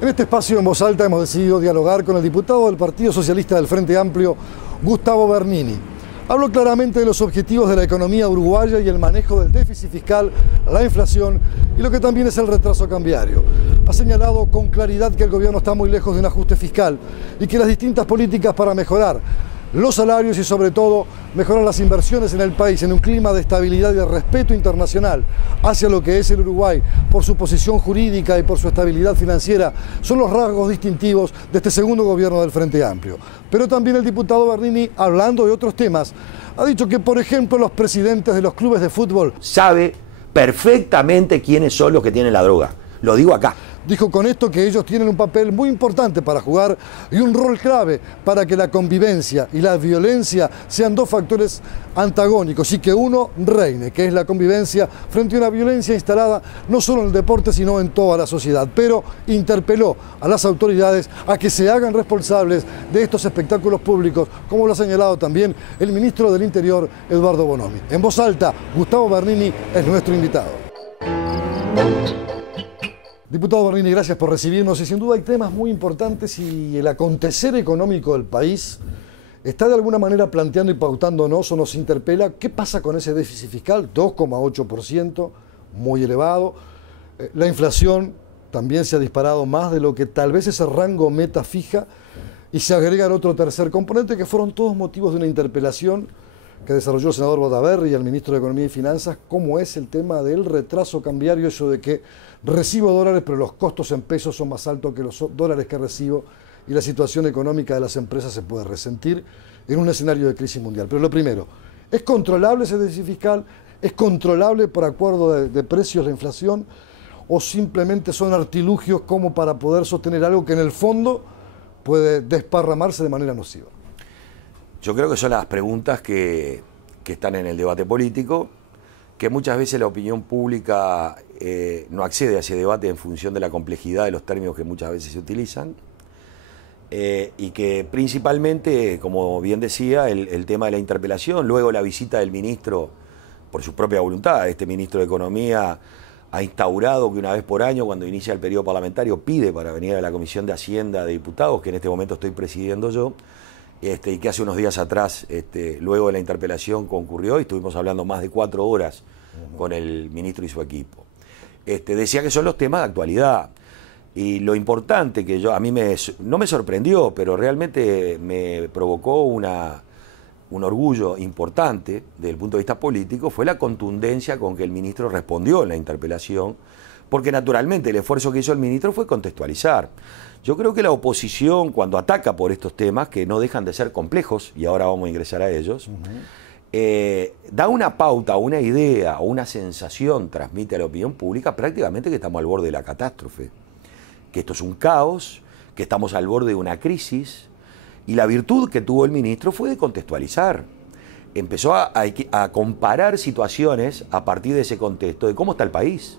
En este espacio en Voz Alta hemos decidido dialogar con el diputado del Partido Socialista del Frente Amplio, Gustavo Bernini. Habló claramente de los objetivos de la economía uruguaya y el manejo del déficit fiscal, la inflación y lo que también es el retraso cambiario. Ha señalado con claridad que el gobierno está muy lejos de un ajuste fiscal y que las distintas políticas para mejorar los salarios y sobre todo mejorar las inversiones en el país en un clima de estabilidad y de respeto internacional hacia lo que es el Uruguay por su posición jurídica y por su estabilidad financiera son los rasgos distintivos de este segundo gobierno del Frente Amplio. Pero también el diputado Bernini, hablando de otros temas, ha dicho que, por ejemplo, los presidentes de los clubes de fútbol sabe perfectamente quiénes son los que tienen la droga. Lo digo acá. Dijo con esto que ellos tienen un papel muy importante para jugar y un rol clave para que la convivencia y la violencia sean dos factores antagónicos y que uno reine, que es la convivencia frente a una violencia instalada no solo en el deporte sino en toda la sociedad. Pero interpeló a las autoridades a que se hagan responsables de estos espectáculos públicos, como lo ha señalado también el ministro del Interior, Eduardo Bonomi. En Voz Alta, Gustavo Bernini es nuestro invitado. Diputado Bernini, gracias por recibirnos y sin duda hay temas muy importantes y el acontecer económico del país está de alguna manera planteando y pautándonos o nos interpela qué pasa con ese déficit fiscal, 2,8%, muy elevado. La inflación también se ha disparado más de lo que tal vez ese rango meta fija y se agrega el otro tercer componente que fueron todos motivos de una interpelación que desarrolló el senador Bodaberry y el ministro de Economía y Finanzas, como es el tema del retraso cambiario, eso de que recibo dólares pero los costos en pesos son más altos que los dólares que recibo y la situación económica de las empresas se puede resentir en un escenario de crisis mundial. Pero lo primero, ¿es controlable ese déficit fiscal? ¿Es controlable por acuerdo de precios la inflación? ¿O simplemente son artilugios como para poder sostener algo que en el fondo puede desparramarse de manera nociva? Yo creo que son las preguntas que están en el debate político, que muchas veces la opinión pública no accede a ese debate en función de la complejidad de los términos que muchas veces se utilizan, y que principalmente, como bien decía, el tema de la interpelación, luego la visita del ministro, por su propia voluntad, este ministro de Economía ha instaurado que una vez por año, cuando inicia el periodo parlamentario, pide para venir a la Comisión de Hacienda de Diputados, que en este momento estoy presidiendo yo, y que hace unos días atrás, luego de la interpelación, concurrió y estuvimos hablando más de 4 horas con el ministro y su equipo. Decía que son los temas de actualidad. Y lo importante que a mí no me sorprendió, pero realmente me provocó un orgullo importante desde el punto de vista político, fue la contundencia con que el ministro respondió en la interpelación, porque naturalmente el esfuerzo que hizo el ministro fue contextualizar. Yo creo que la oposición, cuando ataca por estos temas, que no dejan de ser complejos, y ahora vamos a ingresar a ellos, da una pauta, una idea o una sensación, transmite a la opinión pública prácticamente que estamos al borde de la catástrofe, que esto es un caos, que estamos al borde de una crisis, y la virtud que tuvo el ministro fue de contextualizar. Empezó a comparar situaciones a partir de ese contexto, de cómo está el país.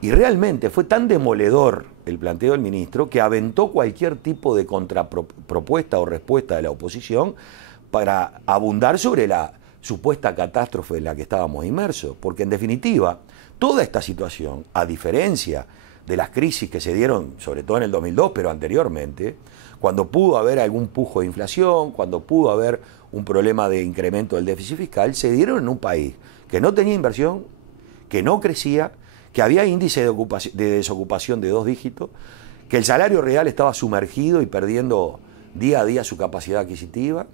Y realmente fue tan demoledor el planteo del ministro que aventó cualquier tipo de contrapropuesta o respuesta de la oposición para abundar sobre la supuesta catástrofe en la que estábamos inmersos. Porque en definitiva, toda esta situación, a diferencia de las crisis que se dieron, sobre todo en el 2002, pero anteriormente, cuando pudo haber algún pujo de inflación, cuando pudo haber un problema de incremento del déficit fiscal, se dieron en un país que no tenía inversión, que no crecía, que había índice de desocupación de 2 dígitos, que el salario real estaba sumergido y perdiendo día a día su capacidad adquisitiva,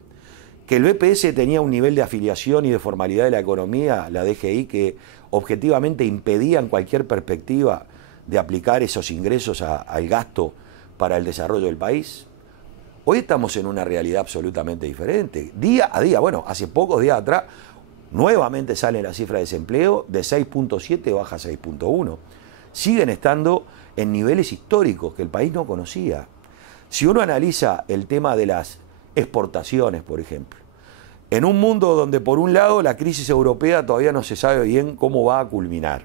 que el BPS tenía un nivel de afiliación y de formalidad de la economía, la DGI, que objetivamente impedían cualquier perspectiva de aplicar esos ingresos al gasto para el desarrollo del país. Hoy estamos en una realidad absolutamente diferente. Día a día, bueno, hace pocos días atrás, nuevamente sale la cifra de desempleo, de 6.7 baja a 6.1. Siguen estando en niveles históricos que el país no conocía. Si uno analiza el tema de las exportaciones, por ejemplo, en un mundo donde por un lado la crisis europea todavía no se sabe bien cómo va a culminar,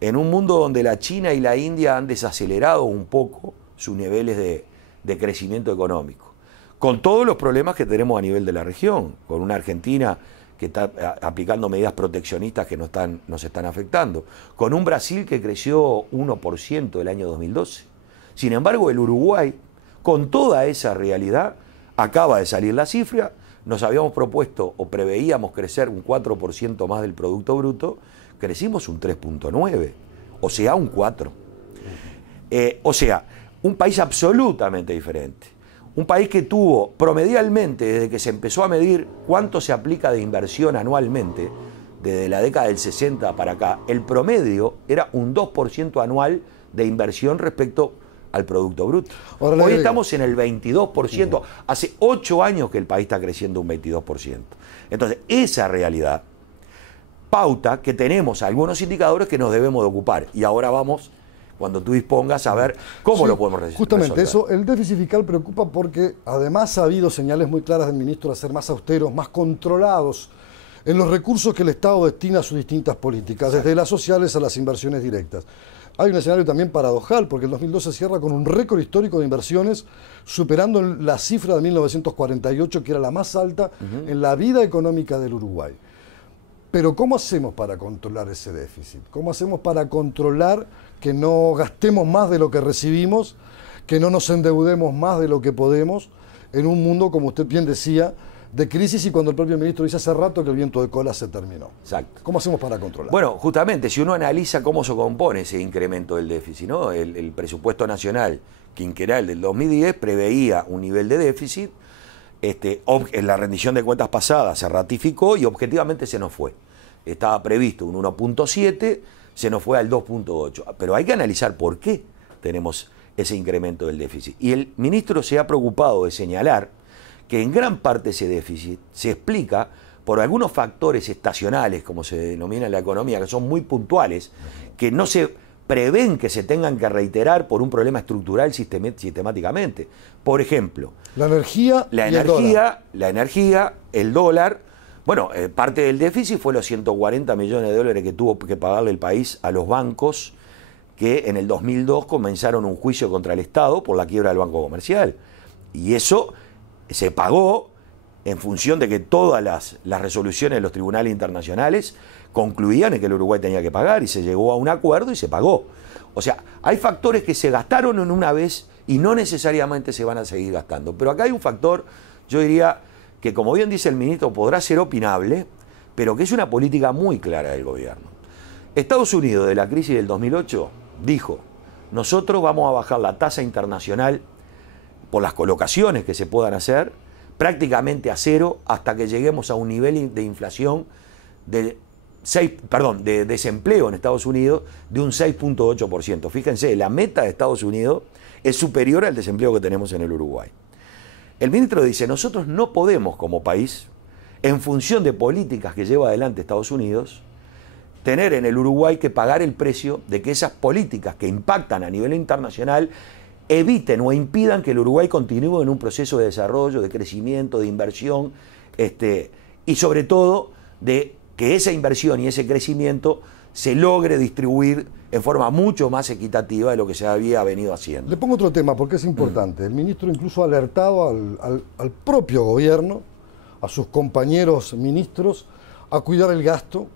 en un mundo donde la China y la India han desacelerado un poco sus niveles de crecimiento económico, con todos los problemas que tenemos a nivel de la región, con una Argentina que está aplicando medidas proteccionistas que nos están afectando, con un Brasil que creció 1% el año 2012. Sin embargo, el Uruguay, con toda esa realidad, acaba de salir la cifra, nos habíamos propuesto o preveíamos crecer un 4% más del Producto Bruto, crecimos un 3.9%, o sea, un 4%. O sea, un país absolutamente diferente. Un país que tuvo promedialmente, desde que se empezó a medir cuánto se aplica de inversión anualmente, desde la década del 60 para acá, el promedio era un 2% anual de inversión respecto al Producto Bruto. Hoy estamos en el 22%. Hace 8 años que el país está creciendo un 22%. Entonces, esa realidad pauta que tenemos algunos indicadores que nos debemos de ocupar. Y ahora vamos, cuando tú dispongas, a ver cómo lo podemos resolver. Justamente eso, el déficit fiscal preocupa porque además ha habido señales muy claras del ministro de ser más austeros, más controlados en los recursos que el Estado destina a sus distintas políticas, desde las sociales a las inversiones directas. Hay un escenario también paradojal, porque el 2012 cierra con un récord histórico de inversiones, superando la cifra de 1948, que era la más alta en la vida económica del Uruguay. Pero ¿cómo hacemos para controlar ese déficit? ¿Cómo hacemos para controlar que no gastemos más de lo que recibimos, que no nos endeudemos más de lo que podemos, en un mundo, como usted bien decía, de crisis, y cuando el propio ministro dice hace rato que el viento de cola se terminó? Exacto. ¿Cómo hacemos para controlar? Bueno, justamente, si uno analiza cómo se compone ese incremento del déficit, ¿no? El presupuesto nacional quinquenal del 2010 preveía un nivel de déficit, en la rendición de cuentas pasada se ratificó y objetivamente se nos fue. Estaba previsto un 1.7, se nos fue al 2.8. Pero hay que analizar por qué tenemos ese incremento del déficit. Y el ministro se ha preocupado de señalar que en gran parte ese déficit se explica por algunos factores estacionales, como se denomina en la economía, que son muy puntuales, que no se prevén que se tengan que reiterar por un problema estructural sistemáticamente. Por ejemplo, la energía, el dólar. Bueno, parte del déficit fue los 140 millones de dólares que tuvo que pagarle el país a los bancos que en el 2002 comenzaron un juicio contra el Estado por la quiebra del Banco Comercial. Y eso se pagó en función de que todas las resoluciones de los tribunales internacionales concluían en que el Uruguay tenía que pagar, y se llegó a un acuerdo y se pagó. O sea, hay factores que se gastaron en una vez y no necesariamente se van a seguir gastando. Pero acá hay un factor, yo diría, que como bien dice el ministro, podrá ser opinable, pero que es una política muy clara del gobierno. Estados Unidos, de la crisis del 2008, dijo: nosotros vamos a bajar la tasa internacional por las colocaciones que se puedan hacer prácticamente a cero hasta que lleguemos a un nivel de inflación de desempleo en Estados Unidos de un 6.8%. Fíjense, la meta de Estados Unidos es superior al desempleo que tenemos en el Uruguay. El ministro dice: nosotros no podemos como país, en función de políticas que lleva adelante Estados Unidos, tener en el Uruguay que pagar el precio de que esas políticas que impactan a nivel internacional eviten o impidan que el Uruguay continúe en un proceso de desarrollo, de crecimiento, de inversión, y sobre todo de que esa inversión y ese crecimiento se logre distribuir en forma mucho más equitativa de lo que se había venido haciendo. Le pongo otro tema porque es importante. El ministro incluso ha alertado al propio gobierno, a sus compañeros ministros, a cuidar el gasto.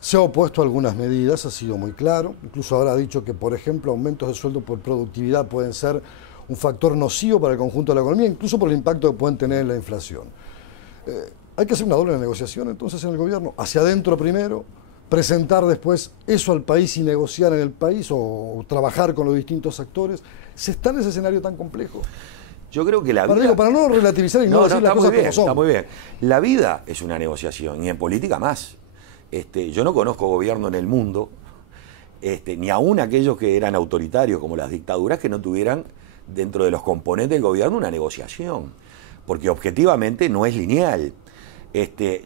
Se ha opuesto a algunas medidas, ha sido muy claro. Incluso ahora ha dicho que, por ejemplo, aumentos de sueldo por productividad pueden ser un factor nocivo para el conjunto de la economía, incluso por el impacto que pueden tener en la inflación. Hay que hacer una doble negociación entonces en el gobierno, hacia adentro primero, presentar después eso al país y negociar en el país, o trabajar con los distintos actores. ¿Se está en ese escenario tan complejo? Yo creo que la vida... Para no relativizar y no decir las cosas como son. Está muy bien. La vida es una negociación, y en política más. Yo no conozco gobierno en el mundo, ni aún aquellos que eran autoritarios como las dictaduras, que no tuvieran dentro de los componentes del gobierno una negociación, porque objetivamente no es lineal.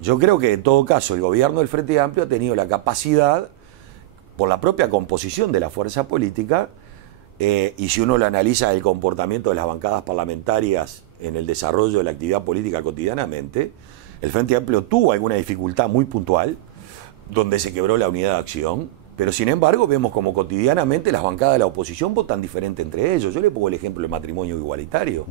Yo creo que en todo caso el gobierno del Frente Amplio ha tenido la capacidad, por la propia composición de la fuerza política, y si uno lo analiza el comportamiento de las bancadas parlamentarias en el desarrollo de la actividad política cotidianamente, el Frente Amplio tuvo alguna dificultad muy puntual, donde se quebró la unidad de acción, Pero sin embargo vemos como cotidianamente las bancadas de la oposición votan diferente entre ellos. Yo le pongo el ejemplo del matrimonio igualitario.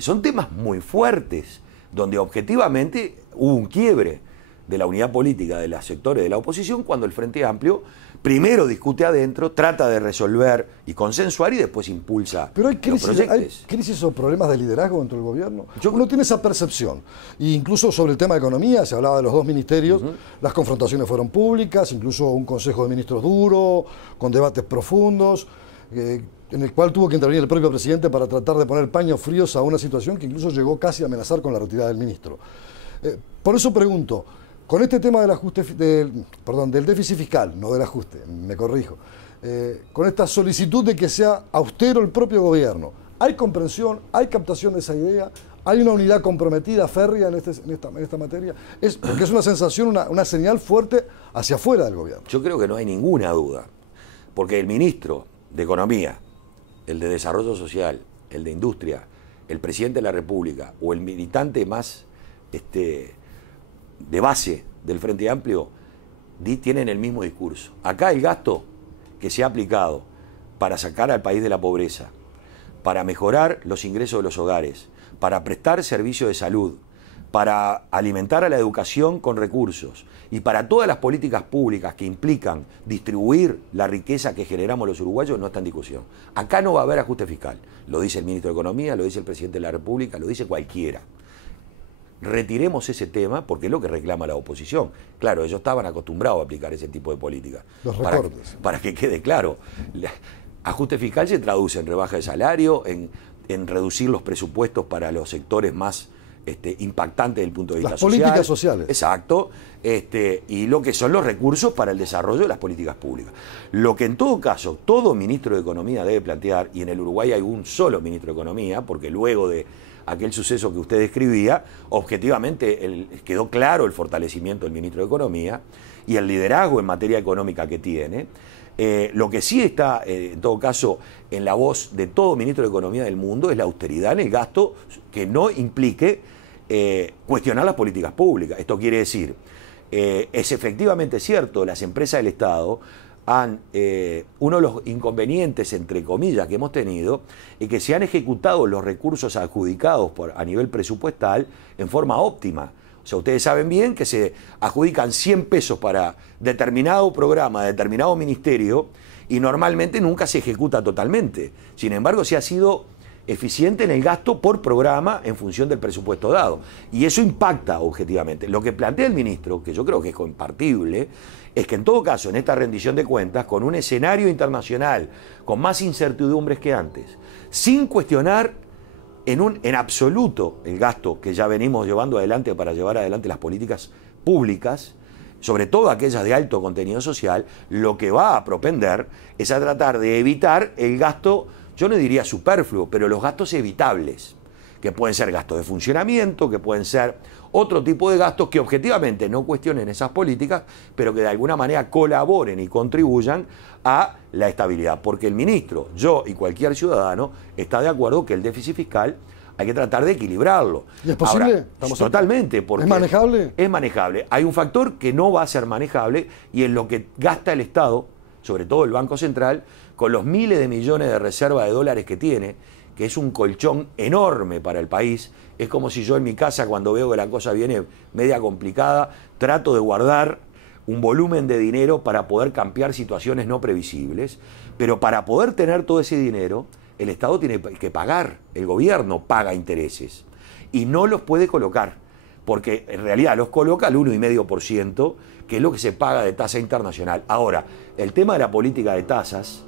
Son temas muy fuertes, donde objetivamente hubo un quiebre de la unidad política de los sectores de la oposición cuando el Frente Amplio primero discute adentro, trata de resolver y consensuar y después impulsa. Pero hay crisis o problemas de liderazgo dentro del gobierno. Uno tiene esa percepción. E incluso sobre el tema de economía, se hablaba de los dos ministerios, las confrontaciones fueron públicas, incluso un consejo de ministros duro, con debates profundos, en el cual tuvo que intervenir el propio presidente para tratar de poner paños fríos a una situación que incluso llegó casi a amenazar con la retirada del ministro. Por eso pregunto, con este tema del ajuste, del déficit fiscal, no del ajuste, me corrijo, con esta solicitud de que sea austero el propio gobierno, ¿hay comprensión, hay captación de esa idea? ¿Hay una unidad comprometida, férrea en esta materia? Porque es una sensación, una señal fuerte hacia afuera del gobierno. Yo creo que no hay ninguna duda, porque el ministro de Economía, el de Desarrollo Social, el de Industria, el presidente de la República o el militante más de base del Frente Amplio tienen el mismo discurso. Acá el gasto que se ha aplicado para sacar al país de la pobreza, para mejorar los ingresos de los hogares, para prestar servicios de salud, para alimentar a la educación con recursos y para todas las políticas públicas que implican distribuir la riqueza que generamos los uruguayos, no está en discusión. Acá no va a haber ajuste fiscal. Lo dice el ministro de Economía, lo dice el presidente de la República, lo dice cualquiera. Retiremos ese tema porque es lo que reclama la oposición. Claro, ellos estaban acostumbrados a aplicar ese tipo de políticas. Los recortes. Para que quede claro, ajuste fiscal se traduce en rebaja de salario, en reducir los presupuestos para los sectores más impactantes desde el punto de vista social. Las políticas sociales. Exacto. Y lo que son los recursos para el desarrollo de las políticas públicas. Lo que en todo caso todo ministro de Economía debe plantear, y en el Uruguay hay un solo ministro de Economía, porque luego de aquel suceso que usted describía, objetivamente quedó claro el fortalecimiento del ministro de Economía y el liderazgo en materia económica que tiene. Lo que sí está, en todo caso, en la voz de todo ministro de Economía del mundo es la austeridad en el gasto que no implique cuestionar las políticas públicas. Esto quiere decir, es efectivamente cierto, las empresas del Estado uno de los inconvenientes, entre comillas, que hemos tenido es que se han ejecutado los recursos adjudicados a nivel presupuestal en forma óptima. O sea, ustedes saben bien que se adjudican 100 pesos para determinado programa, determinado ministerio, y normalmente nunca se ejecuta totalmente. Sin embargo, se ha sido eficiente en el gasto por programa en función del presupuesto dado. Y eso impacta objetivamente. Lo que plantea el ministro, que yo creo que es compartible, es que en todo caso, en esta rendición de cuentas, con un escenario internacional, con más incertidumbres que antes, sin cuestionar en absoluto el gasto que ya venimos llevando adelante para llevar adelante las políticas públicas, sobre todo aquellas de alto contenido social, lo que va a propender es a tratar de evitar el gasto, yo no diría superfluo, pero los gastos evitables, que pueden ser gastos de funcionamiento, que pueden ser otro tipo de gastos que objetivamente no cuestionen esas políticas, pero que de alguna manera colaboren y contribuyan a la estabilidad. Porque el ministro, yo y cualquier ciudadano está de acuerdo que el déficit fiscal hay que tratar de equilibrarlo. ¿Y es posible? Ahora, totalmente. Porque ¿es manejable? Es manejable. Hay un factor que no va a ser manejable y es lo que gasta el Estado, sobre todo el Banco Central, con los miles de millones de reservas de dólares que tiene, que es un colchón enorme para el país. Es como si yo en mi casa, cuando veo que la cosa viene media complicada, trato de guardar un volumen de dinero para poder cambiar situaciones no previsibles, pero para poder tener todo ese dinero, el Estado tiene que pagar, el gobierno paga intereses, y no los puede colocar, porque en realidad los coloca al 1,5%, que es lo que se paga de tasa internacional. Ahora, el tema de la política de tasas,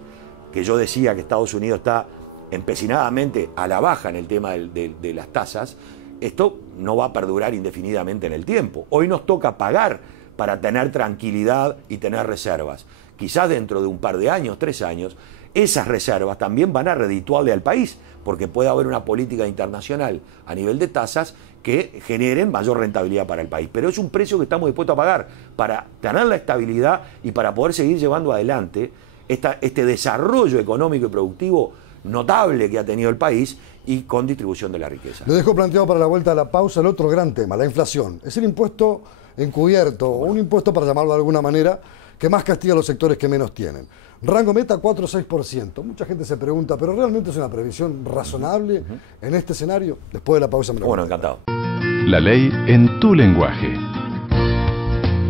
que yo decía que Estados Unidos está empecinadamente a la baja en el tema de las tasas, esto no va a perdurar indefinidamente en el tiempo. Hoy nos toca pagar para tener tranquilidad y tener reservas. Quizás dentro de un par de años, 3 años, esas reservas también van a redituarle al país, porque puede haber una política internacional a nivel de tasas que generen mayor rentabilidad para el país. Pero es un precio que estamos dispuestos a pagar para tener la estabilidad y para poder seguir llevando adelante este desarrollo económico y productivo notable que ha tenido el país y con distribución de la riqueza. Lo dejo planteado para la vuelta a la pausa el otro gran tema, la inflación. Es el impuesto encubierto, o un impuesto, para llamarlo de alguna manera, que más castiga a los sectores que menos tienen. Rango meta 4 o 6%. Mucha gente se pregunta, ¿pero realmente es una previsión razonable en este escenario? Después de la pausa me lo Bueno, comentará. encantado. La ley en tu lenguaje.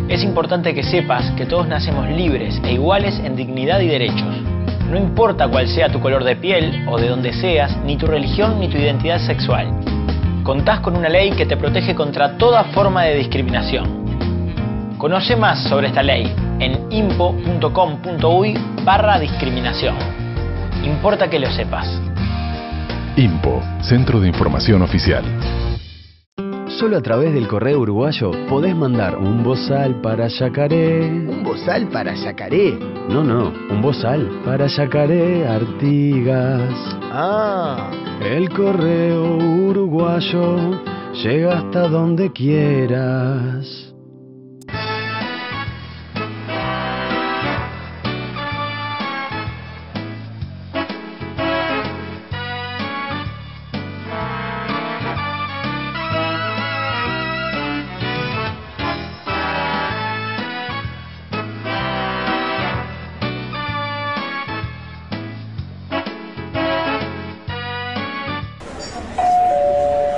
Es importante que sepas que todos nacemos libres e iguales en dignidad y derechos. No importa cuál sea tu color de piel o de dónde seas, ni tu religión ni tu identidad sexual. Contás con una ley que te protege contra toda forma de discriminación. Conoce más sobre esta ley en impo.com.uy/discriminación. Importa que lo sepas. IMPO, Centro de Información Oficial. Solo a través del correo uruguayo podés mandar un bozal para Yacaré. ¿Un bozal para Yacaré? No, un bozal para Yacaré Artigas. Ah. El correo uruguayo llega hasta donde quieras.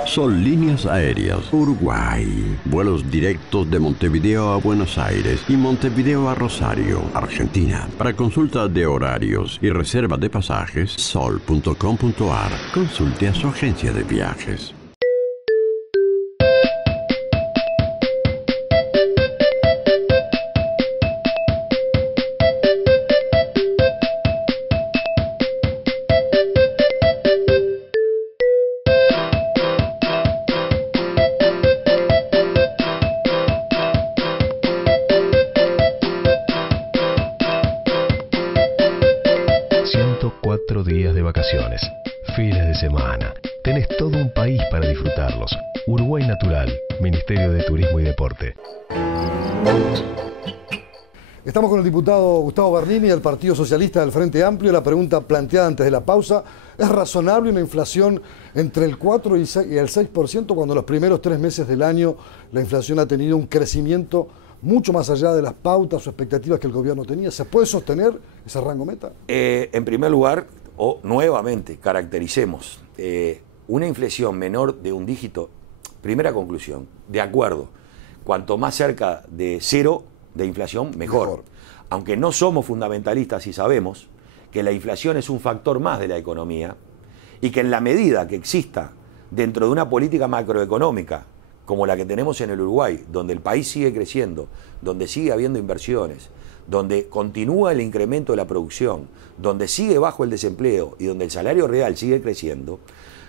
Son líneas aéreas Uruguay. Vuelos directos de Montevideo a Buenos Aires y Montevideo a Rosario, Argentina. Para consulta de horarios y reserva de pasajes, sol.com.ar. Consulte a su agencia de viajes. Días de vacaciones, fines de semana. Tenés todo un país para disfrutarlos. Uruguay Natural, Ministerio de Turismo y Deporte. Estamos con el diputado Gustavo Bernini del Partido Socialista del Frente Amplio. La pregunta planteada antes de la pausa: ¿es razonable una inflación entre el 4 y el 6% cuando los primeros 3 meses del año la inflación ha tenido un crecimiento mucho más allá de las pautas o expectativas que el gobierno tenía? ¿Se puede sostener ese rango meta? En primer lugar, nuevamente, caractericemos una inflación menor de un dígito. Primera conclusión, de acuerdo, cuanto más cerca de cero de inflación, mejor. Aunque no somos fundamentalistas y sabemos que la inflación es un factor más de la economía y que en la medida que exista dentro de una política macroeconómica como la que tenemos en el Uruguay, donde el país sigue creciendo, donde sigue habiendo inversiones, donde continúa el incremento de la producción, donde sigue bajo el desempleo y donde el salario real sigue creciendo,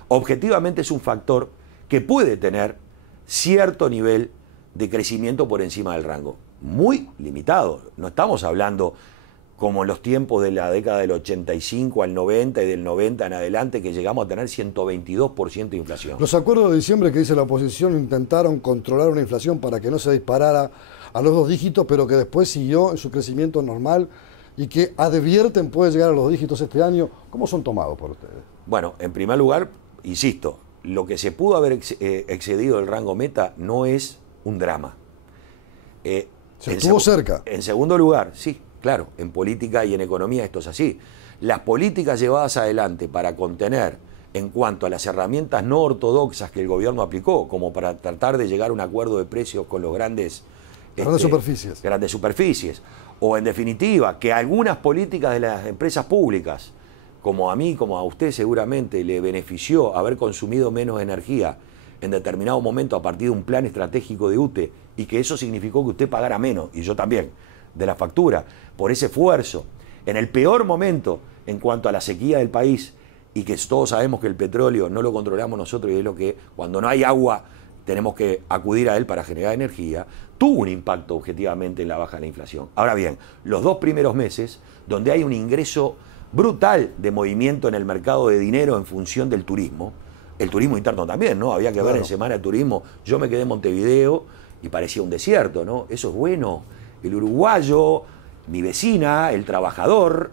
objetivamente es un factor que puede tener cierto nivel de crecimiento por encima del rango. Muy limitado. No estamos hablando como en los tiempos de la década del 85 al 90 y del 90 en adelante, que llegamos a tener 122% de inflación. Los acuerdos de diciembre que dice la oposición intentaron controlar una inflación para que no se disparara a los 2 dígitos, pero que después siguió en su crecimiento normal y que advierten puede llegar a los 2 dígitos este año. ¿Cómo son tomados por ustedes? Bueno, en primer lugar, insisto, lo que se pudo haber excedido del rango meta no es un drama. Se estuvo cerca. En segundo lugar, sí, claro, en política y en economía esto es así. Las políticas llevadas adelante para contener en cuanto a las herramientas no ortodoxas que el gobierno aplicó, como para tratar de llegar a un acuerdo de precios con los grandes superficies, o en definitiva, que algunas políticas de las empresas públicas, como a mí, como a usted seguramente, le benefició haber consumido menos energía en determinado momento a partir de un plan estratégico de UTE, y que eso significó que usted pagara menos, y yo también, de la factura, por ese esfuerzo, en el peor momento en cuanto a la sequía del país, y que todos sabemos que el petróleo no lo controlamos nosotros, y es lo que cuando no hay agua tenemos que acudir a él para generar energía, tuvo un impacto objetivamente en la baja de la inflación. Ahora bien, los 2 primeros meses, donde hay un ingreso brutal de movimiento en el mercado de dinero en función del turismo, el turismo interno también, ¿no? Había que ver en Semana de Turismo, yo me quedé en Montevideo y parecía un desierto, ¿no? Eso es bueno. El uruguayo, mi vecina, el trabajador,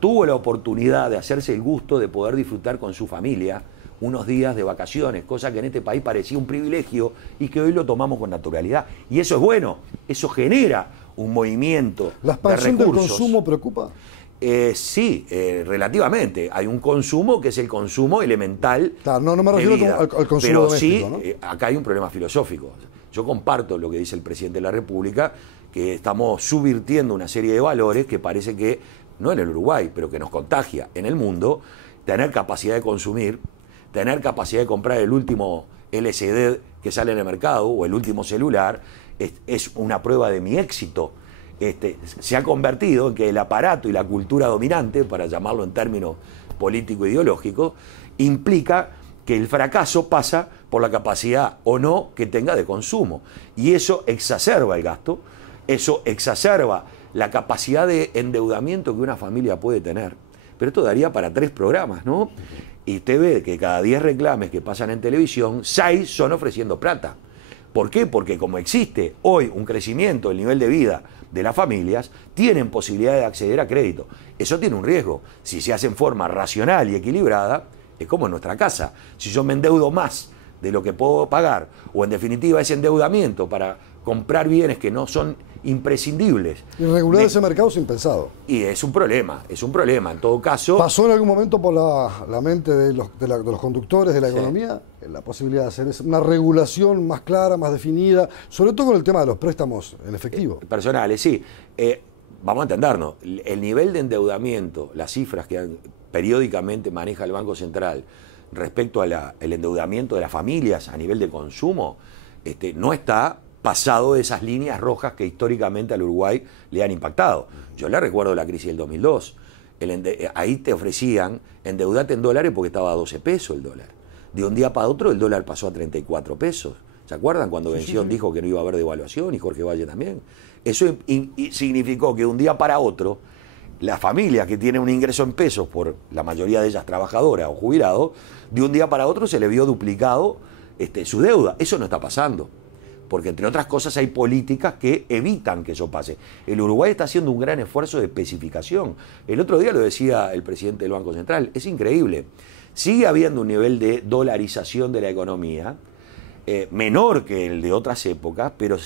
tuvo la oportunidad de hacerse el gusto de poder disfrutar con su familia unos días de vacaciones, cosa que en este país parecía un privilegio y que hoy lo tomamos con naturalidad. Y eso es bueno, eso genera un movimiento ¿La expansión de del recursos. consumo preocupa? Sí, relativamente. Hay un consumo que es el consumo elemental. Claro, no me de refiero vida. al consumo Pero doméstico, sí, ¿no? acá hay un problema filosófico. Yo comparto lo que dice el presidente de la República, que estamos subvirtiendo una serie de valores que parece que, no en el Uruguay, pero que nos contagia en el mundo, tener capacidad de consumir, tener capacidad de comprar el último LCD que sale en el mercado o el último celular, es una prueba de mi éxito. Se ha convertido en que el aparato y la cultura dominante, para llamarlo en términos político-ideológicos, implica que el fracaso pasa por la capacidad o no que tenga de consumo. Y eso exacerba el gasto, eso exacerba la capacidad de endeudamiento que una familia puede tener. Pero esto daría para 3 programas, ¿no? Y usted ve que cada 10 reclames que pasan en televisión, 6 son ofreciendo plata. ¿Por qué? Porque como existe hoy un crecimiento del nivel de vida de las familias, tienen posibilidad de acceder a crédito. Eso tiene un riesgo. Si se hace en forma racional y equilibrada, es como en nuestra casa. Si yo me endeudo más de lo que puedo pagar, o en definitiva ese endeudamiento para comprar bienes que no son imprescindibles. Y regular ese mercado es impensado. Y es un problema. En todo caso... ¿Pasó en algún momento por la mente de los conductores de la economía la posibilidad de hacer una regulación más clara, más definida, sobre todo con el tema de los préstamos en efectivo? Personales, sí. Vamos a entendernos. El nivel de endeudamiento, las cifras que periódicamente maneja el Banco Central respecto al endeudamiento de las familias a nivel de consumo, no está pasado de esas líneas rojas que históricamente al Uruguay le han impactado. Yo le recuerdo la crisis del 2002. Ahí te ofrecían endeudarte en dólares porque estaba a 12 pesos el dólar. De un día para otro el dólar pasó a 34 pesos. ¿Se acuerdan cuando Bención dijo que no iba a haber devaluación y Jorge Valle también? Eso significó que de un día para otro las familias que tienen un ingreso en pesos, por la mayoría de ellas trabajadoras o jubilados, de un día para otro se le vio duplicado su deuda. Eso no está pasando. Porque entre otras cosas hay políticas que evitan que eso pase. El Uruguay está haciendo un gran esfuerzo de especificación. El otro día lo decía el presidente del Banco Central, es increíble. Sigue habiendo un nivel de dolarización de la economía, menor que el de otras épocas, pero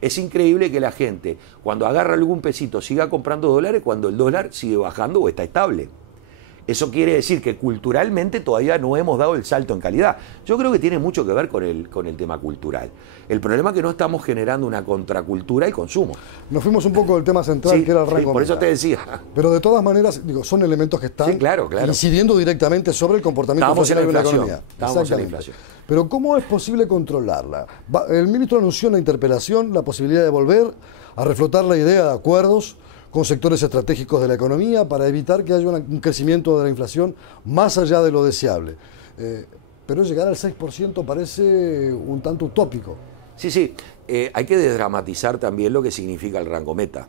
es increíble que la gente, cuando agarra algún pesito, siga comprando dólares cuando el dólar sigue bajando o está estable. Eso quiere decir que culturalmente todavía no hemos dado el salto en calidad. Yo creo que tiene mucho que ver con el tema cultural. El problema es que no estamos generando una contracultura al consumo. Nos fuimos un poco del tema central, que era el rango. Por eso te decía. Pero de todas maneras, son elementos que están incidiendo directamente sobre el comportamiento inflacionario de la economía. Estamos en la inflación. Pero ¿cómo es posible controlarla? El ministro anunció en la interpelación la posibilidad de volver a reflotar la idea de acuerdos con sectores estratégicos de la economía para evitar que haya un crecimiento de la inflación más allá de lo deseable. Pero llegar al 6% parece un tanto utópico. Sí. Hay que desdramatizar también lo que significa el rango meta.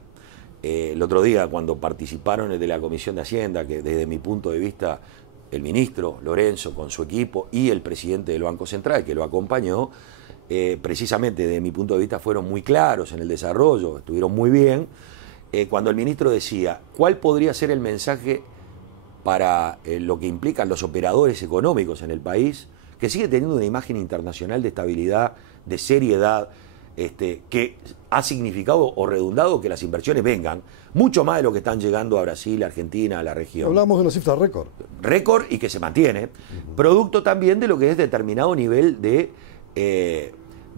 El otro día, cuando participaron de la Comisión de Hacienda, que desde mi punto de vista el ministro Lorenzo con su equipo y el presidente del Banco Central que lo acompañó, precisamente desde mi punto de vista fueron muy claros en el desarrollo, estuvieron muy bien. Cuando el ministro decía, ¿cuál podría ser el mensaje para lo que implican los operadores económicos en el país, que sigue teniendo una imagen internacional de estabilidad, de seriedad, que ha significado o redundado que las inversiones vengan, mucho más de lo que están llegando a Brasil, a Argentina, a la región? Hablamos de una cifra récord. Récord y que se mantiene, producto también de lo que es determinado nivel de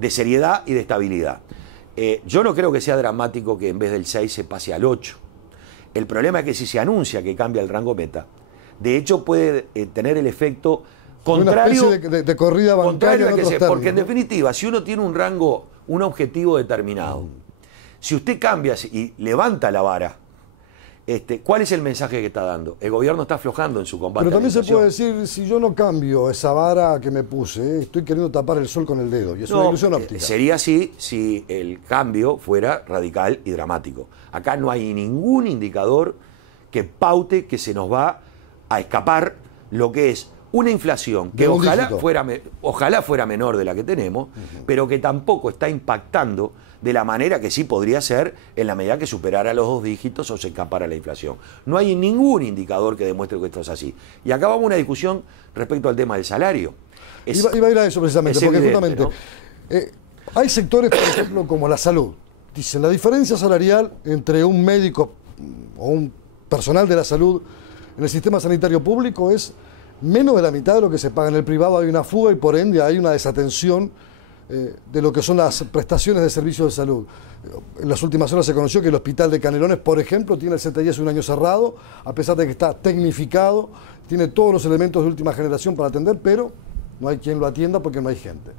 seriedad y de estabilidad. Yo no creo que sea dramático que en vez del 6 se pase al 8. El problema es que si se anuncia que cambia el rango meta, de hecho puede tener el efecto contrario, una especie de corrida bancaria en otros términos, porque en definitiva, si uno tiene un rango, un objetivo determinado, si usted cambia y levanta la vara, ¿cuál es el mensaje que está dando? El gobierno está aflojando en su combate. Pero también a la se puede decir, si yo no cambio esa vara que me puse, estoy queriendo tapar el sol con el dedo, y es una ilusión óptica. Sería así si el cambio fuera radical y dramático. Acá no hay ningún indicador que paute que se nos va a escapar lo que es una inflación que ojalá fuera menor de la que tenemos, pero que tampoco está impactando de la manera que sí podría ser en la medida que superara los 2 dígitos o se escapara la inflación. No hay ningún indicador que demuestre que esto es así. Y acá vamos a una discusión respecto al tema del salario. Iba a ir a eso precisamente, porque evidente, justamente hay sectores, por ejemplo, como la salud, Dice, la diferencia salarial entre un médico o un personal de la salud en el sistema sanitario público es menos de la mitad de lo que se paga en el privado. Hay una fuga y por ende hay una desatención de lo que son las prestaciones de servicios de salud. En las últimas horas se conoció que el hospital de Canelones, por ejemplo, tiene el CTI hace un año cerrado, a pesar de que está tecnificado, tiene todos los elementos de última generación para atender, pero no hay quien lo atienda porque no hay gente.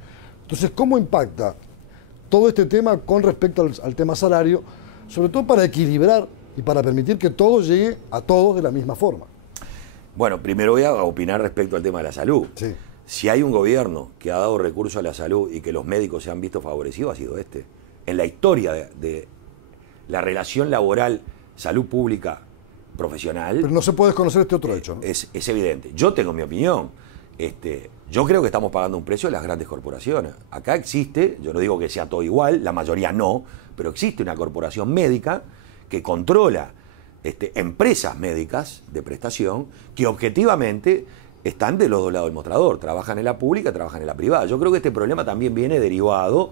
Entonces, ¿cómo impacta todo este tema con respecto al tema salario, sobre todo para equilibrar y para permitir que todo llegue a todos de la misma forma? Bueno, primero voy a opinar respecto al tema de la salud. Sí. Si hay un gobierno que ha dado recursos a la salud y que los médicos se han visto favorecidos, ha sido este. En la historia de la relación laboral, salud pública, profesional... Pero no se puede desconocer este otro hecho, ¿no? Es evidente. Yo tengo mi opinión. Yo creo que estamos pagando un precio de las grandes corporaciones. Acá existe, yo no digo que sea todo igual, la mayoría no, pero existe una corporación médica que controla empresas médicas de prestación que objetivamente están de los dos lados del mostrador, trabajan en la pública, trabajan en la privada. Yo creo que este problema también viene derivado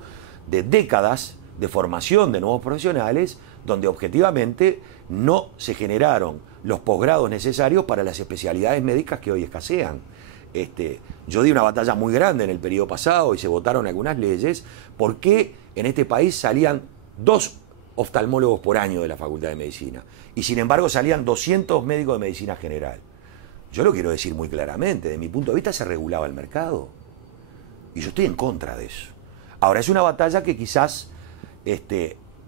de décadas de formación de nuevos profesionales donde objetivamente no se generaron los posgrados necesarios para las especialidades médicas que hoy escasean. Yo di una batalla muy grande en el periodo pasado y se votaron algunas leyes porque en este país salían 2 oftalmólogos por año de la Facultad de Medicina y sin embargo salían 200 médicos de medicina general. Yo lo quiero decir muy claramente, de mi punto de vista se regulaba el mercado y yo estoy en contra de eso. Ahora es una batalla que quizás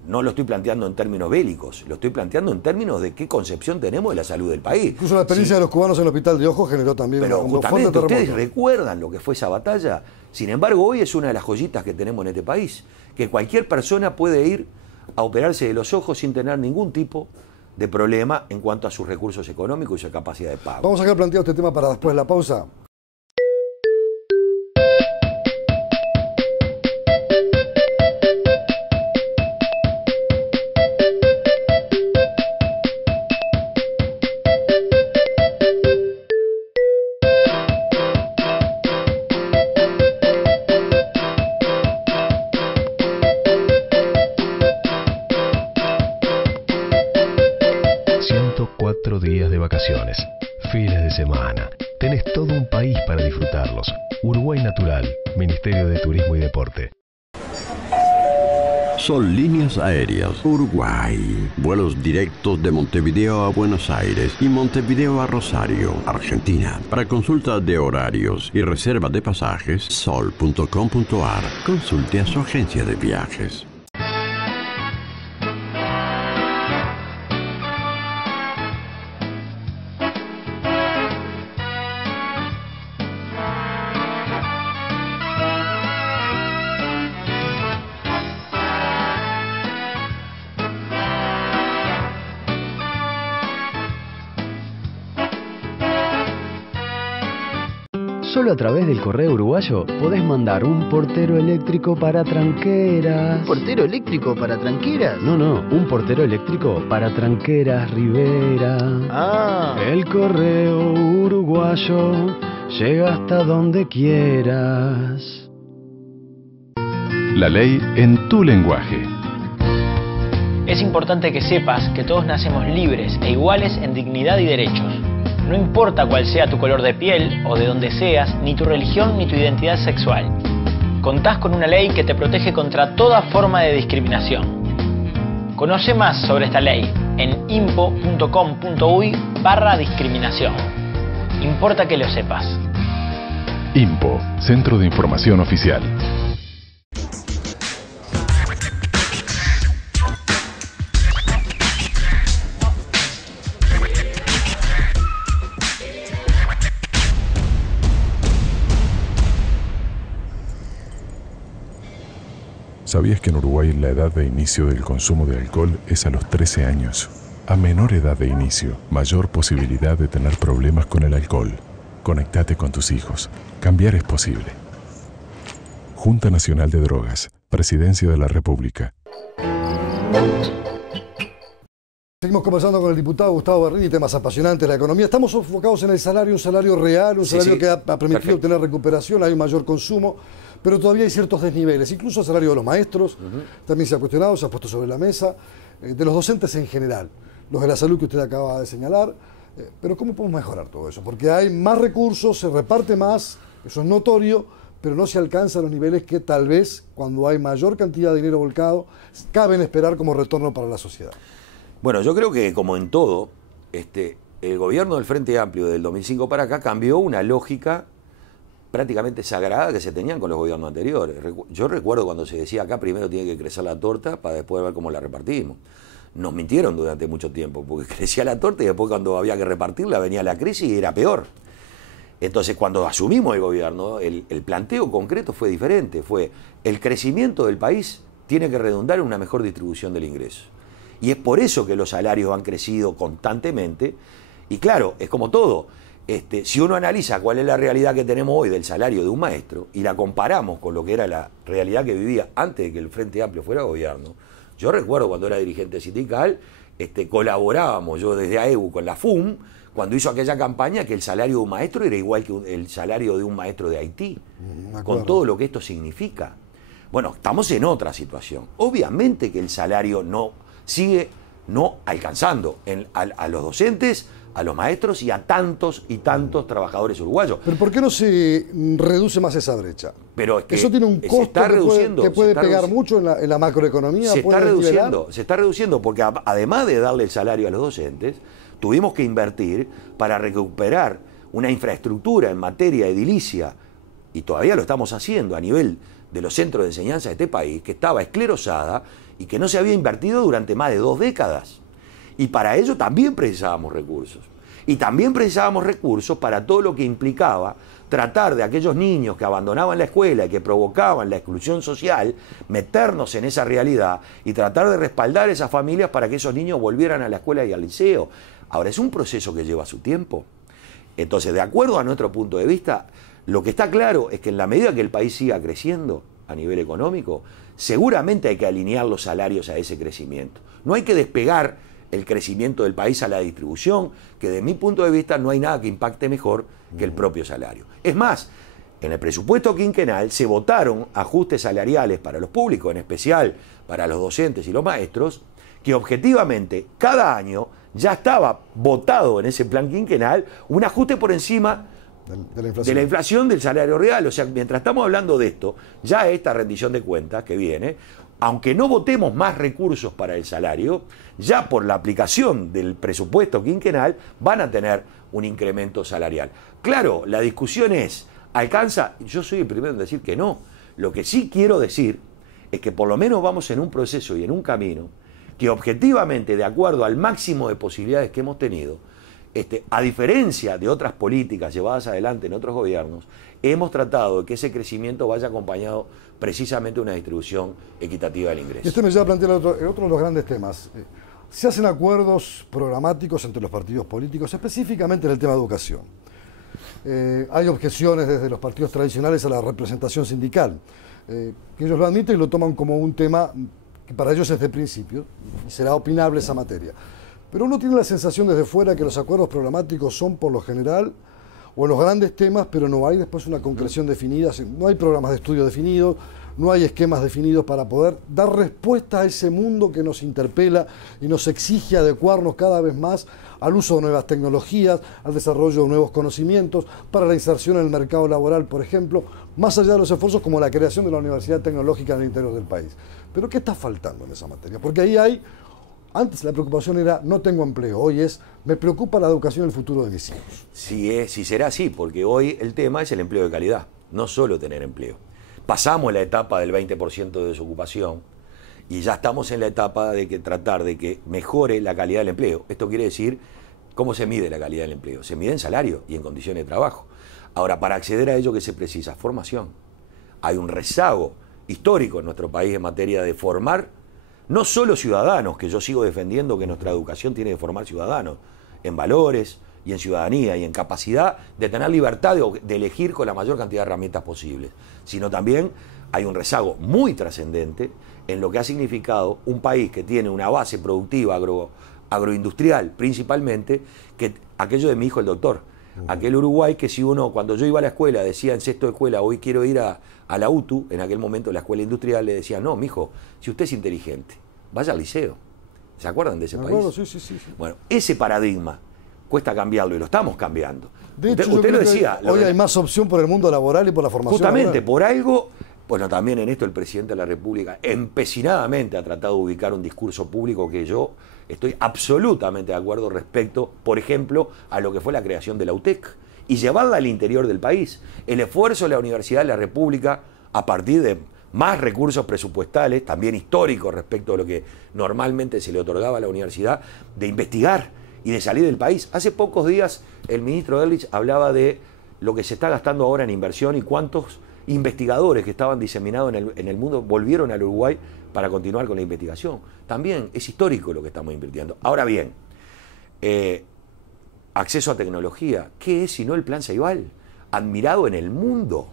no lo estoy planteando en términos bélicos, lo estoy planteando en términos de qué concepción tenemos de la salud del país. Incluso la experiencia de los cubanos en el Hospital de Ojos generó también pero un justamente fuerte ustedes terremoto. recuerdan lo que fue esa batalla. Sin embargo, hoy es una de las joyitas que tenemos en este país, que cualquier persona puede ir a operarse de los ojos sin tener ningún tipo de problema en cuanto a sus recursos económicos y su capacidad de pago. Vamos a dejar planteado este tema para después de la pausa. Días de vacaciones, fines de semana. Tenés todo un país para disfrutarlos. Uruguay Natural, Ministerio de Turismo y Deporte. Son líneas aéreas Uruguay. Vuelos directos de Montevideo a Buenos Aires y Montevideo a Rosario, Argentina. Para consulta de horarios y reserva de pasajes, sol.com.ar. Consulte a su agencia de viajes. Solo a través del correo uruguayo podés mandar un portero eléctrico para tranqueras. ¿Portero eléctrico para tranqueras? No, un portero eléctrico para tranqueras Rivera. Ah. El correo uruguayo llega hasta donde quieras. La ley en tu lenguaje. Es importante que sepas que todos nacemos libres e iguales en dignidad y derechos. No importa cuál sea tu color de piel o de dónde seas, ni tu religión ni tu identidad sexual. Contás con una ley que te protege contra toda forma de discriminación. Conoce más sobre esta ley en impo.com.uy/discriminación. Importa que lo sepas. IMPO, Centro de Información Oficial. ¿Sabías que en Uruguay la edad de inicio del consumo de alcohol es a los 13 años? A menor edad de inicio, mayor posibilidad de tener problemas con el alcohol. Conectate con tus hijos. Cambiar es posible. Junta Nacional de Drogas. Presidencia de la República. Seguimos conversando con el diputado Gustavo Berrini, temas apasionantes de la economía. Estamos enfocados en el salario, un salario real, un salario que ha permitido obtener recuperación, hay un mayor consumo. pero todavía hay ciertos desniveles, incluso el salario de los maestros, también se ha cuestionado, se ha puesto sobre la mesa, de los docentes en general, los de la salud que usted acaba de señalar, pero ¿cómo podemos mejorar todo eso? Porque hay más recursos, se reparte más, eso es notorio, pero no se alcanza a los niveles que tal vez, cuando hay mayor cantidad de dinero volcado, caben esperar como retorno para la sociedad. Bueno, yo creo que como en todo, el gobierno del Frente Amplio del 2005 para acá cambió una lógica prácticamente sagrada que se tenían con los gobiernos anteriores. Yo recuerdo cuando se decía acá primero tiene que crecer la torta para después ver cómo la repartimos. Nos mintieron durante mucho tiempo, porque crecía la torta y después cuando había que repartirla venía la crisis y era peor. Entonces cuando asumimos el gobierno, el planteo concreto fue diferente, fue el crecimiento del país tiene que redundar en una mejor distribución del ingreso. Y es por eso que los salarios han crecido constantemente. Y claro, es como todo. Si uno analiza cuál es la realidad que tenemos hoy del salario de un maestro y la comparamos con lo que era la realidad que vivía antes de que el Frente Amplio fuera gobierno, yo recuerdo cuando era dirigente sindical, colaborábamos yo desde AEU con la FUM, cuando hizo aquella campaña que el salario de un maestro era igual que el salario de un maestro de Haití, con todo lo que esto significa. Bueno, estamos en otra situación. Obviamente que el salario sigue no alcanzando a los docentes, a los maestros y a tantos y tantos trabajadores uruguayos. ¿Pero por qué no se reduce más esa brecha? Pero es que eso tiene un costo que puede pegar mucho en la macroeconomía. Se está reduciendo porque además de darle el salario a los docentes, tuvimos que invertir para recuperar una infraestructura en materia edilicia, y todavía lo estamos haciendo a nivel de los centros de enseñanza de este país, que estaba esclerosada y que no se había invertido durante más de 2 décadas. Y para ello también precisábamos recursos. Y también precisábamos recursos para todo lo que implicaba tratar de aquellos niños que abandonaban la escuela y que provocaban la exclusión social, meternos en esa realidad y tratar de respaldar a esas familias para que esos niños volvieran a la escuela y al liceo. Ahora, es un proceso que lleva su tiempo. Entonces, de acuerdo a nuestro punto de vista, lo que está claro es que en la medida que el país siga creciendo a nivel económico, seguramente hay que alinear los salarios a ese crecimiento. No hay que despegar el crecimiento del país a la distribución, que de mi punto de vista no hay nada que impacte mejor que el propio salario. Es más, en el presupuesto quinquenal se votaron ajustes salariales para los públicos, en especial para los docentes y los maestros, que objetivamente cada año ya estaba votado en ese plan quinquenal un ajuste por encima de la inflación del salario real. O sea, mientras estamos hablando de esto, ya esta rendición de cuentas que viene, aunque no votemos más recursos para el salario, ya por la aplicación del presupuesto quinquenal van a tener un incremento salarial. Claro, la discusión es, ¿alcanza? Yo soy el primero en decir que no. Lo que sí quiero decir es que por lo menos vamos en un proceso y en un camino que objetivamente, de acuerdo al máximo de posibilidades que hemos tenido, a diferencia de otras políticas llevadas adelante en otros gobiernos, hemos tratado de que ese crecimiento vaya acompañado precisamente de una distribución equitativa del ingreso. Y usted me lleva a plantear otro de los grandes temas. Se hacen acuerdos programáticos entre los partidos políticos, específicamente en el tema de educación. Hay objeciones desde los partidos tradicionales a la representación sindical, que ellos lo admiten y lo toman como un tema que para ellos es de principio, y será opinable esa materia. Pero uno tiene la sensación desde fuera que los acuerdos programáticos son por lo general o en los grandes temas, pero no hay después una concreción definida, no hay programas de estudio definidos, no hay esquemas definidos para poder dar respuesta a ese mundo que nos interpela y nos exige adecuarnos cada vez más al uso de nuevas tecnologías, al desarrollo de nuevos conocimientos, para la inserción en el mercado laboral, por ejemplo, más allá de los esfuerzos como la creación de la Universidad Tecnológica en el interior del país. Pero ¿qué está faltando en esa materia? Porque ahí hay... Antes la preocupación era, no tengo empleo, hoy es, me preocupa la educación y el futuro de mis hijos. Sí será así, porque hoy el tema es el empleo de calidad, no solo tener empleo. Pasamos la etapa del 20% de desocupación y ya estamos en la etapa de tratar de que mejore la calidad del empleo. Esto quiere decir, ¿cómo se mide la calidad del empleo? Se mide en salario y en condiciones de trabajo. Ahora, para acceder a ello, ¿qué se precisa? Formación. Hay un rezago histórico en nuestro país en materia de formar no solo ciudadanos, que yo sigo defendiendo que nuestra educación tiene que formar ciudadanos, en valores y en ciudadanía y en capacidad de tener libertad de elegir con la mayor cantidad de herramientas posibles, sino también hay un rezago muy trascendente en lo que ha significado un país que tiene una base productiva agroindustrial principalmente, que aquello de mi hijo el doctor. aquel Uruguay que si uno, cuando yo iba a la escuela, decía en sexto de escuela, hoy quiero ir a la UTU, en aquel momento la escuela industrial, le decía, no, mijo, si usted es inteligente, vaya al liceo. ¿Se acuerdan de ese país? Acuerdo, sí. Bueno, ese paradigma cuesta cambiarlo y lo estamos cambiando. De hecho, usted lo decía. Hoy hay más opción por el mundo laboral y por la formación justamente laboral. por algo, bueno, también en esto el presidente de la República empecinadamente ha tratado de ubicar un discurso público que yo estoy absolutamente de acuerdo respecto, por ejemplo, a lo que fue la creación de la UTEC y llevarla al interior del país. El esfuerzo de la Universidad de la República, a partir de más recursos presupuestales, también históricos respecto a lo que normalmente se le otorgaba a la universidad, de investigar y de salir del país. Hace pocos días el ministro Ehrlich hablaba de lo que se está gastando ahora en inversión y cuántos investigadores que estaban diseminados en el mundo volvieron al Uruguay para continuar con la investigación. También es histórico lo que estamos invirtiendo. Ahora bien, acceso a tecnología, ¿qué es sino el Plan Ceibal? Admirado en el mundo.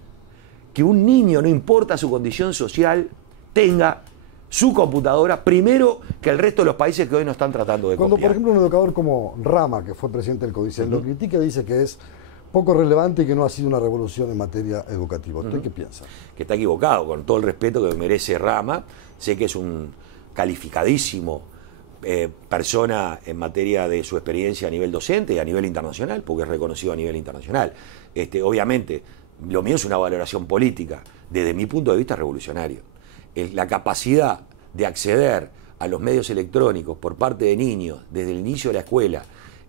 Que un niño, no importa su condición social, tenga su computadora primero que el resto de los países que hoy no están tratando de Cuando, copiar. por ejemplo, un educador como Rama, que fue presidente del CODICEL, lo critica y dice que es poco relevante y que no ha sido una revolución en materia educativa. ¿Usted qué piensa? Que está equivocado, con todo el respeto que merece Rama. Sé que es un calificadísimo persona en materia de su experiencia a nivel docente y a nivel internacional, porque es reconocido a nivel internacional. Obviamente, lo mío es una valoración política, desde mi punto de vista revolucionario. La capacidad de acceder a los medios electrónicos por parte de niños desde el inicio de la escuela,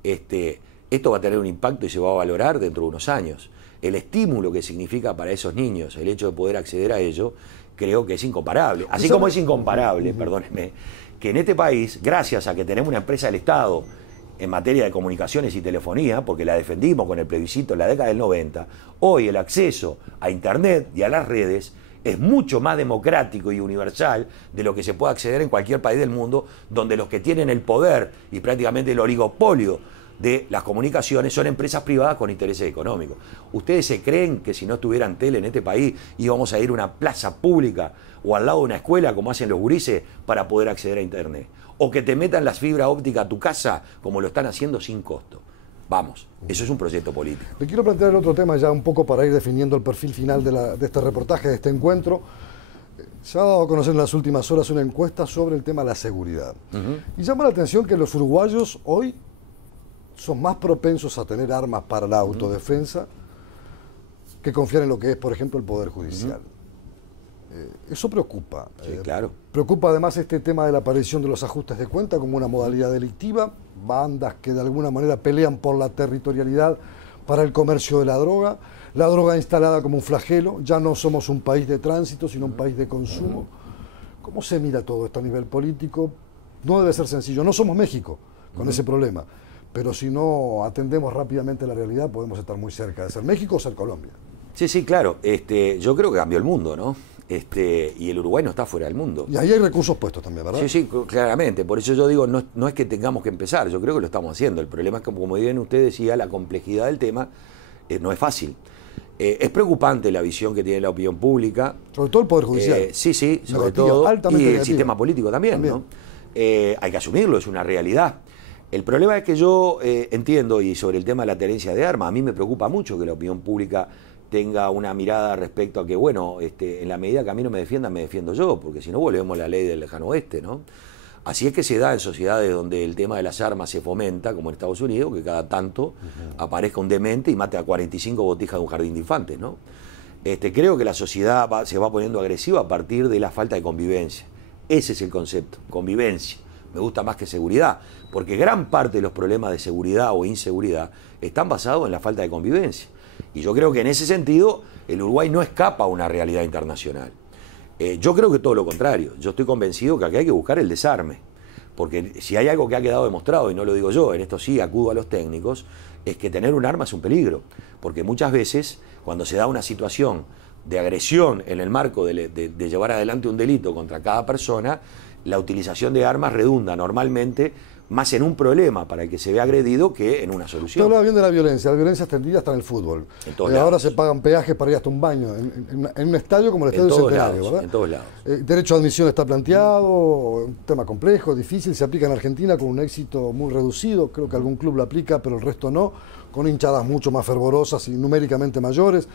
esto va a tener un impacto y se va a valorar dentro de unos años. El estímulo que significa para esos niños el hecho de poder acceder a ello, creo que es incomparable. Así como es incomparable, perdónenme, que en este país, gracias a que tenemos una empresa del Estado en materia de comunicaciones y telefonía, porque la defendimos con el plebiscito en la década del 90, hoy el acceso a Internet y a las redes es mucho más democrático y universal de lo que se puede acceder en cualquier país del mundo, donde los que tienen el poder y prácticamente el oligopolio de las comunicaciones son empresas privadas con intereses económicos. ¿Ustedes se creen que si no tuvieran tele en este país íbamos a ir a una plaza pública o al lado de una escuela como hacen los gurises para poder acceder a Internet? O que te metan las fibras ópticas a tu casa como lo están haciendo sin costo. Vamos, eso es un proyecto político. Le quiero plantear otro tema ya un poco para ir definiendo el perfil final de este reportaje, de este encuentro. Se ha dado a conocer en las últimas horas una encuesta sobre el tema de la seguridad. Y llama la atención que los uruguayos hoy son más propensos a tener armas para la autodefensa que confiar en lo que es, por ejemplo, el Poder Judicial. Eso preocupa. Sí, claro. Preocupa además este tema de la aparición de los ajustes de cuenta como una modalidad delictiva, bandas que de alguna manera pelean por la territorialidad para el comercio de la droga instalada como un flagelo. Ya no somos un país de tránsito, sino un país de consumo. ¿Cómo se mira todo esto a nivel político? No debe ser sencillo. No somos México con ese problema, pero si no atendemos rápidamente la realidad podemos estar muy cerca de ser México o ser Colombia. Sí, claro. Yo creo que cambió el mundo, ¿no? Y el Uruguay no está fuera del mundo. Y ahí hay recursos puestos también, ¿verdad? Sí, claramente. Por eso yo digo, no es que tengamos que empezar, yo creo que lo estamos haciendo. El problema es que, como bien usted decía, la complejidad del tema no es fácil. Es preocupante la visión que tiene la opinión pública. Sobre todo el Poder Judicial. Sí, sobre negativa, todo. Altamente y el negativa. sistema político también, ¿no? Hay que asumirlo, es una realidad. El problema es que yo entiendo, y sobre el tema de la tenencia de armas, a mí me preocupa mucho que la opinión pública tenga una mirada respecto a que, bueno, en la medida que a mí no me defiendan, me defiendo yo, porque si no volvemos a la ley del lejano oeste, ¿no? Así es que se da en sociedades donde el tema de las armas se fomenta, como en Estados Unidos, que cada tanto aparezca un demente y mate a 45 botijas de un jardín de infantes, ¿no? Creo que la sociedad se va poniendo agresiva a partir de la falta de convivencia. Ese es el concepto, convivencia. Me gusta más que seguridad, porque gran parte de los problemas de seguridad o inseguridad están basados en la falta de convivencia. Y yo creo que en ese sentido el Uruguay no escapa a una realidad internacional. Yo creo que todo lo contrario. Yo estoy convencido que aquí hay que buscar el desarme. Porque si hay algo que ha quedado demostrado, y no lo digo yo, en esto sí acudo a los técnicos, es que tener un arma es un peligro. Porque muchas veces, cuando se da una situación de agresión en el marco de llevar adelante un delito contra cada persona, la utilización de armas redunda normalmente más en un problema para el que se ve agredido que en una solución. Usted hablaba bien de la violencia extendida hasta en el fútbol. Ahora se pagan peajes para ir hasta un baño, en un estadio como el Estadio Centenario, ¿verdad? En todos lados. Derecho a admisión está planteado, un tema complejo, difícil, se aplica en Argentina con un éxito muy reducido, creo que algún club lo aplica, pero el resto no, con hinchadas mucho más fervorosas y numéricamente mayores,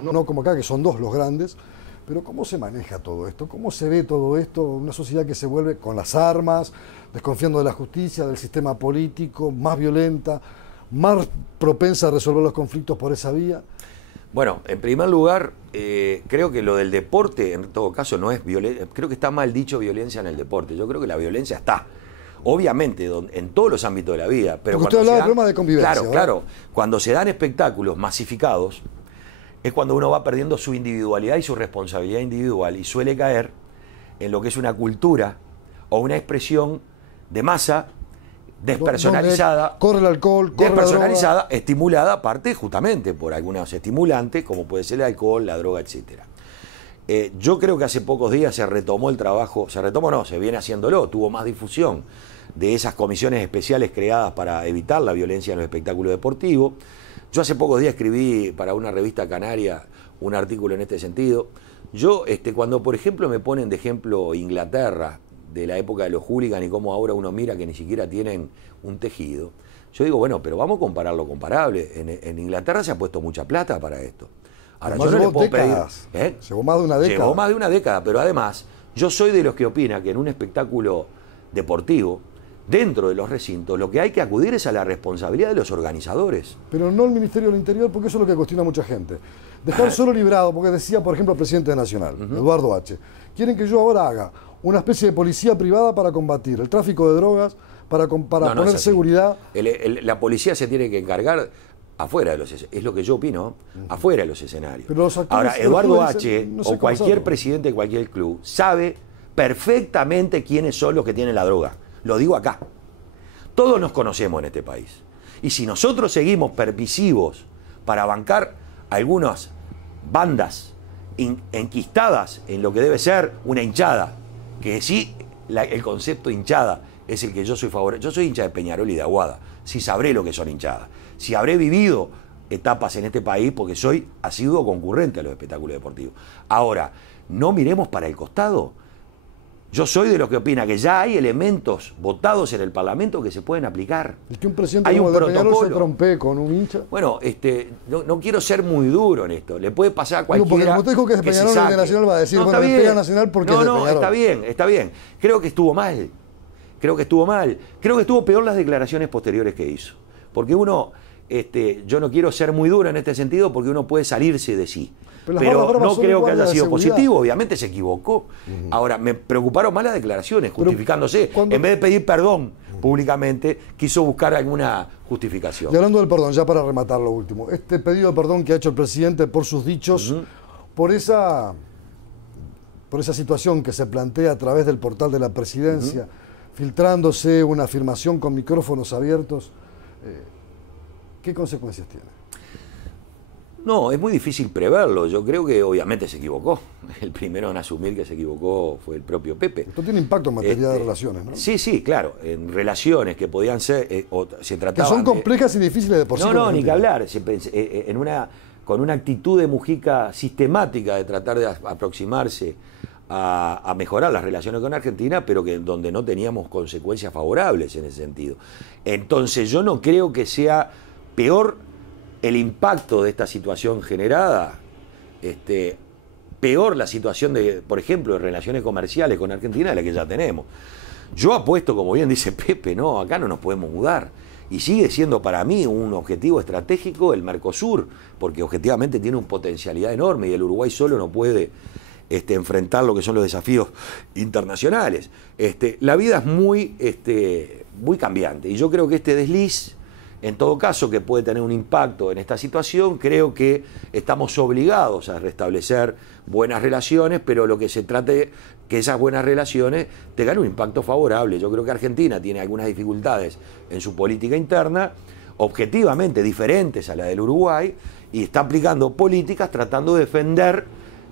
no como acá, que son dos los grandes. Pero ¿cómo se maneja todo esto? ¿Cómo se ve todo esto? Una sociedad que se vuelve con las armas, desconfiando de la justicia, del sistema político, más violenta, más propensa a resolver los conflictos por esa vía. Bueno, en primer lugar, creo que lo del deporte, en todo caso, no es violencia. Creo que está mal dicho violencia en el deporte. Yo creo que la violencia está. Obviamente, en todos los ámbitos de la vida. Pero porque usted hablaba de problemas de convivencia. Claro, ¿verdad? claro. Cuando se dan espectáculos masificados, es cuando uno va perdiendo su individualidad y su responsabilidad individual y suele caer en lo que es una cultura o una expresión de masa despersonalizada, corre el alcohol, corre despersonalizada, estimulada aparte justamente por algunos estimulantes como puede ser el alcohol, la droga, etcétera. Yo creo que hace pocos días se retomó el trabajo, se viene haciéndolo, tuvo más difusión de esas comisiones especiales creadas para evitar la violencia en los espectáculos deportivos. Yo hace pocos días escribí para una revista canaria un artículo en este sentido. Yo, cuando por ejemplo me ponen de ejemplo Inglaterra, de la época de los hooligans y cómo ahora uno mira que ni siquiera tienen un tejido, yo digo, bueno, pero vamos a comparar lo comparable. En Inglaterra se ha puesto mucha plata para esto. Ahora, yo no le puedo pedir. Llevó más de una década. Llevó más de una década, pero además, yo soy de los que opina que en un espectáculo deportivo, dentro de los recintos, lo que hay que acudir es a la responsabilidad de los organizadores. Pero no el Ministerio del Interior, porque eso es lo que cuestiona a mucha gente. Dejar solo librado, porque decía, por ejemplo, el presidente de Nacional, Eduardo H. Quieren que yo ahora haga una especie de policía privada para combatir el tráfico de drogas, para poner seguridad. La policía se tiene que encargar afuera de los escenarios. Es lo que yo opino, afuera de los escenarios. Pero los ahora, Eduardo H. o cualquier presidente de cualquier club sabe perfectamente quiénes son los que tienen la droga. Lo digo acá. Todos nos conocemos en este país. Y si nosotros seguimos permisivos para bancar algunas bandas enquistadas en lo que debe ser una hinchada, que sí, el concepto hinchada es el que yo soy favorable. Yo soy hincha de Peñarol y de Aguada. Sí sabré lo que son hinchadas. Si habré vivido etapas en este país porque soy asiduo concurrente a los espectáculos deportivos. Ahora, no miremos para el costado. Yo soy de los que opina que ya hay elementos votados en el Parlamento que se pueden aplicar. ¿Y que un presidente como de Peñarol se trompee con un hincha? Bueno, no quiero ser muy duro en esto. Le puede pasar a cualquiera. Porque como usted dijo que es de Peñarol, el de Nacional va a decir, bueno, le pega Nacional porque es de Peñarol. Está bien. Creo que estuvo mal. Creo que estuvo peor las declaraciones posteriores que hizo. Porque uno, yo no quiero ser muy duro en este sentido porque uno puede salirse de sí. Pero no creo que haya sido positivo, obviamente se equivocó. Ahora, me preocuparon más las declaraciones, justificándose. En vez de pedir perdón públicamente, quiso buscar alguna justificación. Y hablando del perdón, ya para rematar lo último, este pedido de perdón que ha hecho el presidente por sus dichos, por esa situación que se plantea a través del portal de la presidencia, filtrándose una afirmación con micrófonos abiertos, ¿qué consecuencias tiene? No, es muy difícil preverlo. Yo creo que obviamente se equivocó. El primero en asumir que se equivocó fue el propio Pepe. Esto tiene impacto en materia de relaciones, ¿no? Sí, claro. En relaciones que podían ser, o se trataban... Que son complejas y difíciles de por sí. No, ni que hablar. Con una actitud de Mujica sistemática de tratar de aproximarse a mejorar las relaciones con Argentina, pero que donde no teníamos consecuencias favorables en ese sentido. Entonces yo no creo que sea peor el impacto de esta situación generada, peor la situación de, por ejemplo, de relaciones comerciales con Argentina de la que ya tenemos. Yo apuesto, como bien dice Pepe, no, acá no nos podemos mudar. Y sigue siendo para mí un objetivo estratégico el Mercosur, porque objetivamente tiene una potencialidad enorme y el Uruguay solo no puede enfrentar lo que son los desafíos internacionales. La vida es muy cambiante y yo creo que este desliz, en todo caso, que puede tener un impacto en esta situación, creo que estamos obligados a restablecer buenas relaciones, pero lo que se trate que esas buenas relaciones tengan un impacto favorable. Yo creo que Argentina tiene algunas dificultades en su política interna, objetivamente diferentes a la del Uruguay, y está aplicando políticas tratando de defender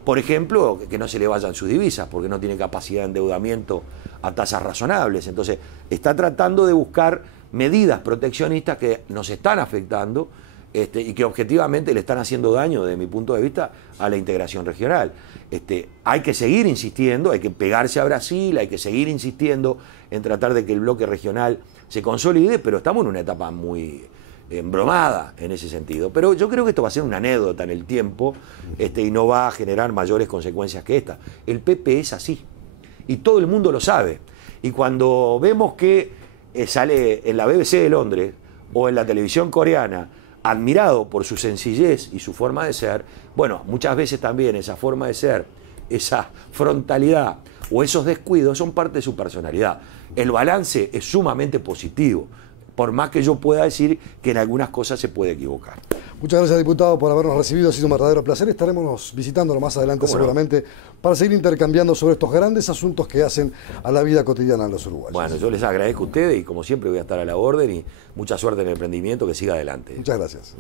Por ejemplo, que no se le vayan sus divisas, porque no tiene capacidad de endeudamiento a tasas razonables. Entonces, está tratando de buscar medidas proteccionistas que nos están afectando y que objetivamente le están haciendo daño, desde mi punto de vista, a la integración regional. Hay que seguir insistiendo, hay que pegarse a Brasil, hay que seguir insistiendo en tratar de que el bloque regional se consolide, pero estamos en una etapa muy embromada en ese sentido. Pero yo creo que esto va a ser una anécdota en el tiempo y no va a generar mayores consecuencias que esta. El PP es así y todo el mundo lo sabe. Y cuando vemos que sale en la BBC de Londres o en la televisión coreana admirado por su sencillez y su forma de ser, bueno, muchas veces también esa forma de ser, esa frontalidad o esos descuidos son parte de su personalidad. El balance es sumamente positivo, por más que yo pueda decir que en algunas cosas se puede equivocar. Muchas gracias, diputado, por habernos recibido. Ha sido un verdadero placer. Estaremos visitándolo más adelante seguramente para seguir intercambiando sobre estos grandes asuntos que hacen a la vida cotidiana de los uruguayos. Bueno, yo les agradezco a ustedes y como siempre voy a estar a la orden y mucha suerte en el emprendimiento, que siga adelante. Muchas gracias.